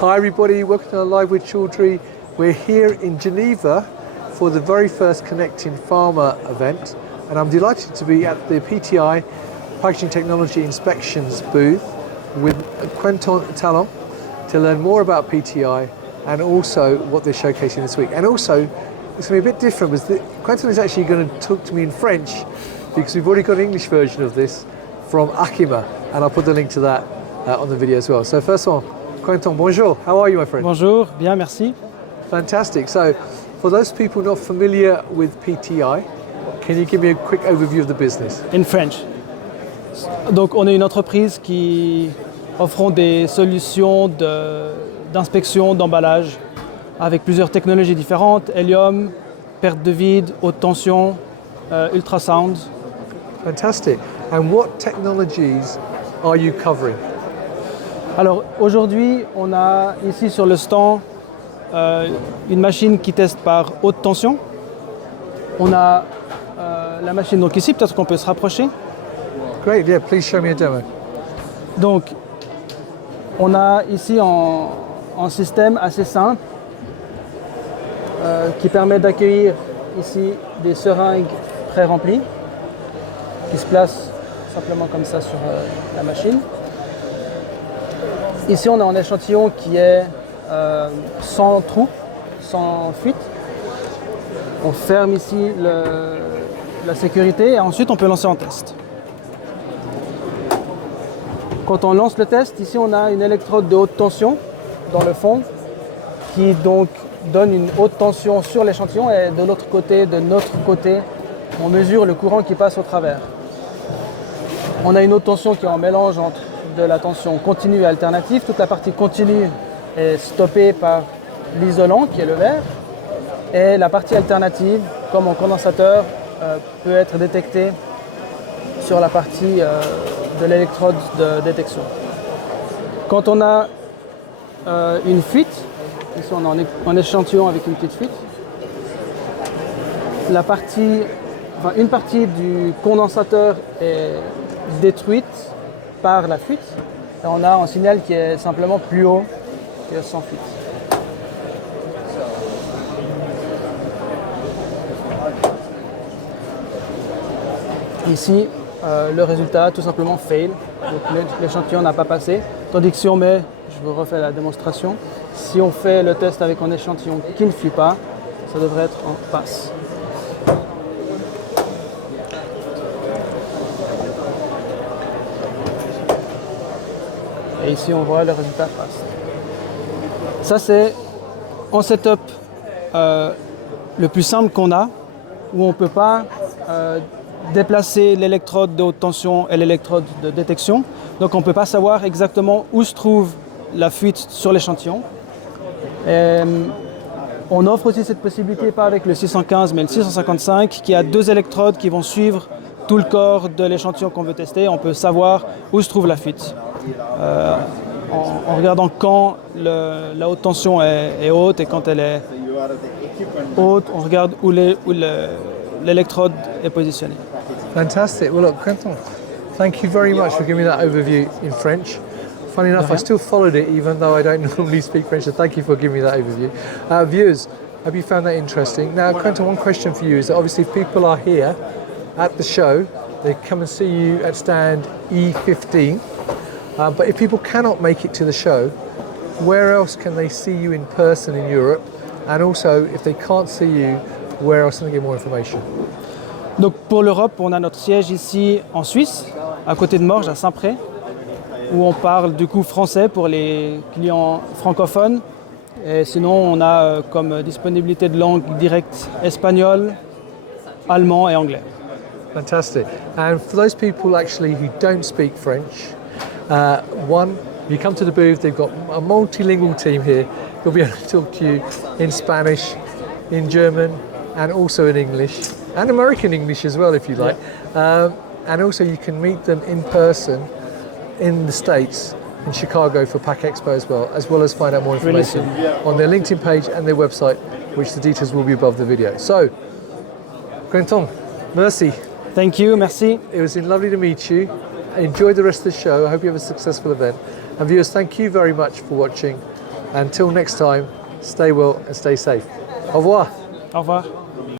Hi everybody, welcome to Live with Chaudhry. We're here in Geneva for the very first Connecting Pharma event, and I'm delighted to be at the PTI Packaging Technology Inspections booth with Quentin Talon to learn more about PTI and also what they're showcasing this week. And also, it's going to be a bit different because Quentin is actually going to talk to me in French because we've already got an English version of this from Akima, and I'll put the link to that on the video as well. So first of all, Quentin, bonjour. How are you, my friend? Bonjour, bien, merci. Fantastic. So, for those people not familiar with PTI, can you give me a quick overview of the business? In French. Donc, on est une entreprise qui offre des solutions d'inspection, d'emballage avec plusieurs technologies différentes, hélium, perte de vide, haute tension, ultrasound. Fantastic. And what technologies are you covering? Alors aujourd'hui, on a ici sur le stand une machine qui teste par haute tension. On a la machine donc ici, peut-être qu'on peut se rapprocher. Great, yeah, please show me a demo. Donc, on a ici un système assez simple qui permet d'accueillir ici des seringues pré-remplies qui se placent simplement comme ça sur la machine. Ici, on a un échantillon qui est sans trou, sans fuite. On ferme ici la sécurité et ensuite on peut lancer un test. Quand on lance le test, ici on a une électrode de haute tension dans le fond qui donc donne une haute tension sur l'échantillon et de notre côté, on mesure le courant qui passe au travers. On a une haute tension qui est en mélange entre de la tension continue et alternative. Toute la partie continue est stoppée par l'isolant qui est le verre et la partie alternative, comme un condensateur, peut être détectée sur la partie de l'électrode de détection. Quand on a une fuite, ici on a un échantillon avec une petite fuite, une partie du condensateur est détruite par la fuite et on a un signal qui est simplement plus haut que sans fuite. Ici, le résultat tout simplement fail, donc l'échantillon n'a pas passé, tandis que si on met, je vous refais la démonstration, si on fait le test avec un échantillon qui ne fuit pas, ça devrait être en passe. Et ici, on voit le résultat passe. Ça, c'est un setup le plus simple qu'on a, où on ne peut pas déplacer l'électrode de haute tension et l'électrode de détection. Donc, on ne peut pas savoir exactement où se trouve la fuite sur l'échantillon. On offre aussi cette possibilité, pas avec le 615, mais le 655, qui a deux électrodes qui vont suivre tout le corps de l'échantillon qu'on veut tester. On peut savoir où se trouve la fuite. En regardant quand la haute tension est haute et quand elle est haute, on regarde où l'électrode est positionnée. Fantastic. Well, look, Quentin, thank you very much for giving me that overview in French. Funny enough, I still followed it even though I don't normally speak French, so thank you for giving me that overview. Viewers, hope you found that interesting. Now, Quentin, one question for you is that obviously if people are here at the show, they come and see you at stand E15. But if people cannot make it to the show, where else can they see you in person in Europe? And also, if they can't see you, where else can they get more information? Donc pour l'Europe, on a notre siège ici en Suisse, à côté de Morges, à Saint-Pré, où on parle du coup français pour les clients francophones. Et sinon, on a comme disponibilité de langue directe espagnol, allemand et anglais. Fantastic. And for those people actually who don't speak French, one, you come to the booth, they've got a multilingual team here. They'll be able to talk to you in Spanish, in German, and also in English, and American English as well if you like. Yeah. And also you can meet them in person in the States, in Chicago for Pack Expo as well as find out more information on their LinkedIn page and their website, which the details will be above the video. So, Quentin, merci. Thank you, merci. It was lovely to meet you. Enjoy the rest of the show. I hope you have a successful event. And viewers, thank you very much for watching. Until next time, stay well and stay safe. Au revoir. Au revoir.